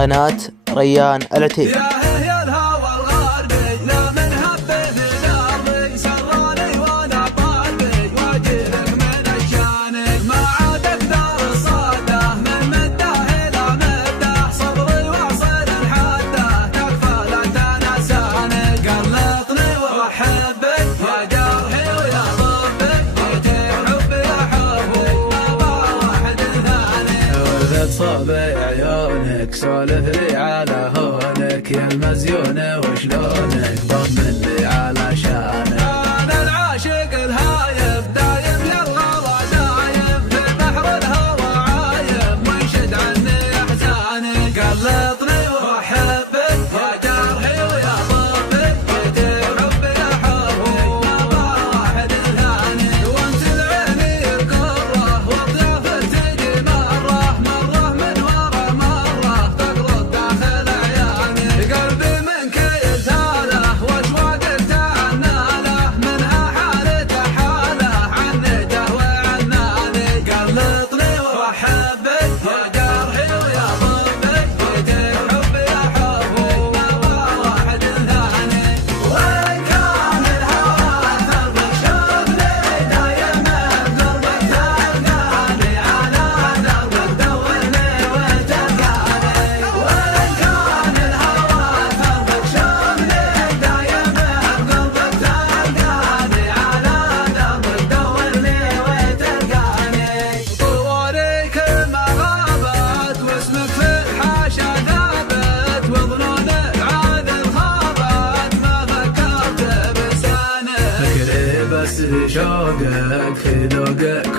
قناة ريان العتيبي. صوب عيونك سولف لي على هونك يا المزيونة وشلونك طمن لي على شانك. أنا العاشق الهايب دايم يالغلا دايم في بحر الهوى عايم ويشد عني أحزانك. قلطني وأحبك يا جرحي ويا طبك جيت حبي يا حبي ما واحد ثاني. وانت العيني القرة والضيافة تجي مرة مرة من ورا مرة تقرب داخل عياني. قلبي منك يساله واشواقك تعناله منها حالته حاله عنده وعناني. قلطني واحبك يا جرحي ويا طبك جيت حبي يا حبي ما واحد ثاني. وين كان الهوى ثربك شوقني دايما بقلبك تلقاني على دربك دورني وتلقاني. وين كان الهوى ثربك شوقني دايما بقلبك تلقاني على دربك دورني وتلقاني. طواليك ما غابت واسمك في الحاشا ثابت وظنونك عاد الخابت ما فكرت بلسانك. فكري بس في شوقك في ذوقك